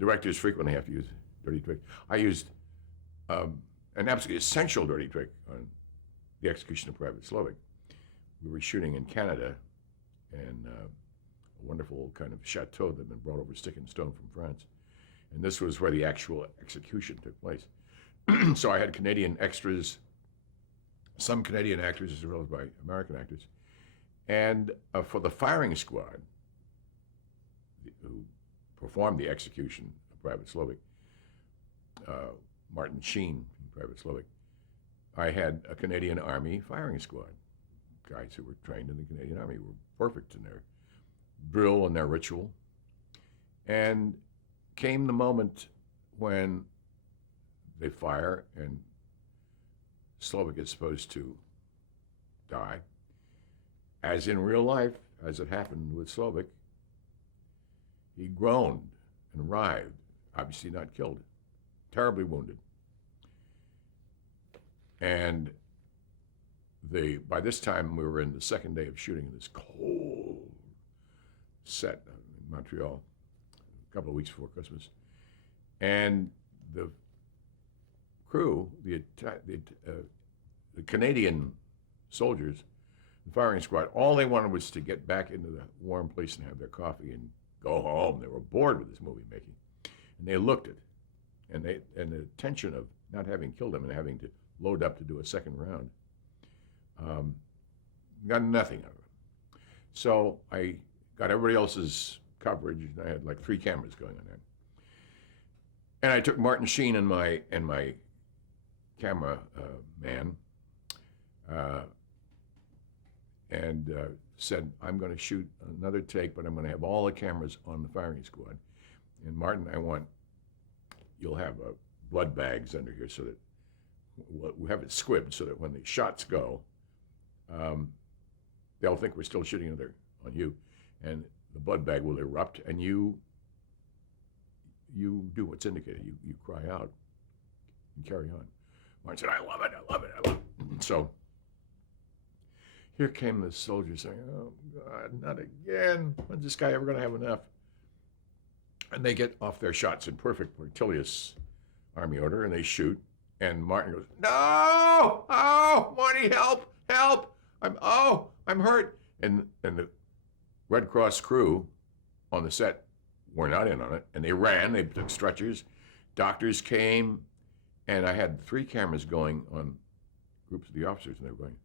directors frequently have to use dirty tricks. I used an absolutely essential dirty trick on the Execution of Private Slowick. We were shooting in Canada, and a wonderful kind of chateau that had been brought over stick and stone from France. And this was where the actual execution took place. So I had Canadian extras, some Canadian actors as well as by American actors. And for the firing squad, who performed the Execution of Private Slowick, Martin Sheen from Private Slowick, I had a Canadian Army firing squad. Guys who were trained in the Canadian Army, were perfect in their drill and their ritual. And came the moment when they fire and Slowick is supposed to die. As in real life, as it happened with Slowick, he groaned and writhed, obviously not killed, terribly wounded. And by this time, we were in the second day of shooting in this cold set in Montreal, a couple of weeks before Christmas. And the crew, the Canadian soldiers, the firing squad, all they wanted was to get back into the warm place and have their coffee and go home. They were bored with this movie making. And they looked at it. And the tension of not having killed him and having to load up to do a second round, got nothing out of it. So I got everybody else's coverage, and I had like 3 cameras going on then. And I took Martin Sheen and my camera man and said, I'm going to shoot another take, but I'm going to have all the cameras on the firing squad. And Martin, you'll have blood bags under here so that we'll have it squibbed so that when the shots go, they'll think we're still shooting on you, and the blood bag will erupt, and you do what's indicated. You cry out and carry on. Martin said, I love it, I love it, I love it. And so here came the soldier saying, oh, God, not again. When's this guy ever going to have enough? And they get off their shots in perfect Portilius Army order, and they shoot. And Martin goes, no! Oh, Marty, help! Help! I'm hurt. And the Red Cross crew on the set were not in on it, and they ran. They took stretchers. Doctors came, and I had 3 cameras going on groups of the officers, and they were going.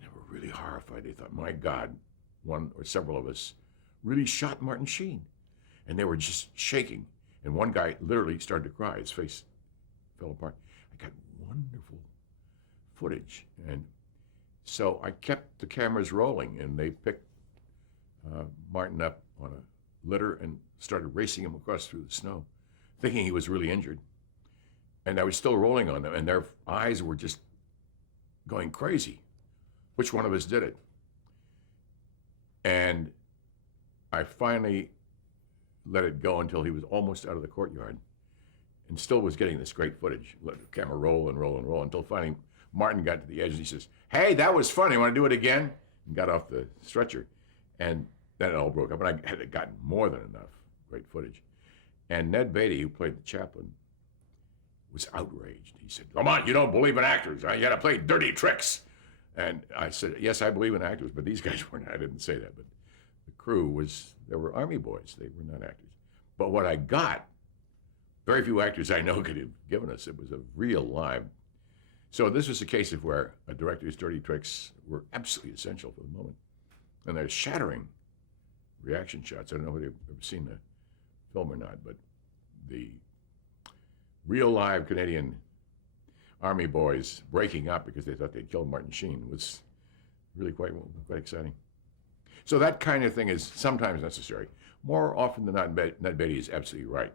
And they were really horrified. They thought, my God, one or several of us really shot Martin Sheen. And they were just shaking. And one guy literally started to cry. His face fell apart. I got wonderful footage. And so I kept the cameras rolling, and they picked Martin up on a litter and started racing him across through the snow, thinking he was really injured. And I was still rolling on them, and their eyes were just going crazy. Which one of us did it? And I finally let it go until he was almost out of the courtyard and still was getting this great footage. Let the camera roll and roll and roll until finally Martin got to the edge and he says, hey, that was funny. Want to do it again? And got off the stretcher. And then it all broke up. And I had gotten more than enough great footage. And Ned Beatty, who played the chaplain, was outraged. He said, Lamont, you don't believe in actors. Huh? You got to play dirty tricks. And I said, yes, I believe in actors, but these guys weren't. I didn't say that. But the crew they were Army boys. They were not actors. But what I got, very few actors I know could have given us. It was a real live. So this was a case of where a director's dirty tricks were absolutely essential for the moment. And they're shattering reaction shots. I don't know if you've ever seen the film or not, but the real live Canadian Army boys breaking up because they thought they'd killed Martin Sheen was really quite exciting. So that kind of thing is sometimes necessary. More often than not, Ned Beatty is absolutely right.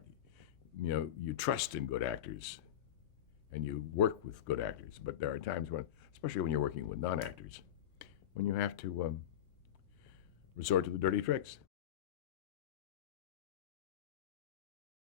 You know, you trust in good actors and you work with good actors, but there are times when, especially when you're working with non-actors, when you have to resort to the dirty tricks.